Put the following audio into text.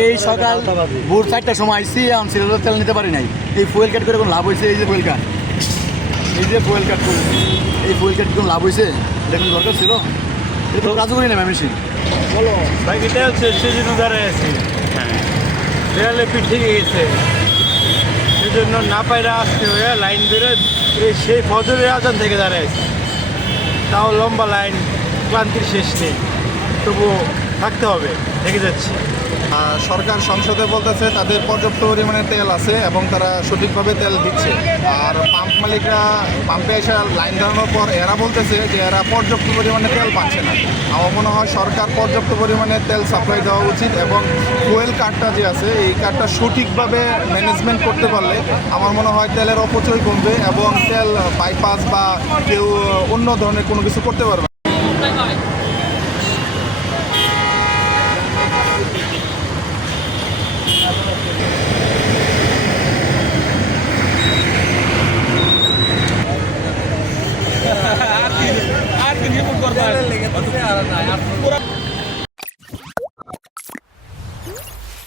এই সকাল ভোর 4টার সময় আইসি এখন সিলিন্ডার তেল নিতে পারি নাই। এই ফুয়েল কাট করে কোনো লাভ হয়েছে? এই যে ফুয়েল কাট, এই যে ফুয়েল কাট করছে, এই ফুয়েল কাট কোনো লাভ হয়েছে? এটা কোনো দরকার ছিল? এটা তো কাজও করি না মেশিন। বলো ভাই, এটা হচ্ছে সেজন্য দাঁড়ায় আছি, দেয়ালে পিঠ থেকে গেছে, সেজন্য না পায়রা আসতে হয়ে লাইন ধরে সেই ফজরের আজান থেকে দাঁড়ায় আছি। তাও লম্বা লাইন, ক্লান্তির শেষ নেই, তবুও থাকতে হবে, থেকে যাচ্ছি। সরকার সংসদে বলতেছে তাদের পর্যাপ্ত পরিমাণে তেল আছে এবং তারা সঠিকভাবে তেল দিচ্ছে। আর পাম্প মালিকরা পাম্পে এসে লাইন দাঁড়ানোর পর এরা বলতেছে যে এরা পর্যাপ্ত পরিমাণে তেল পাচ্ছে না। আমার মনে হয় সরকার পর্যাপ্ত পরিমাণে তেল সাপ্লাই দেওয়া উচিত এবং ফুয়েল কার্ডটা যে আছে এই কার্ডটা সঠিকভাবে ম্যানেজমেন্ট করতে পারলে আমার মনে হয় তেলের অপচয় কমবে এবং তেল বাইপাস বা কেউ অন্য ধরনের কোনো কিছু করতে পারবে। আর কি নিয়ে করতে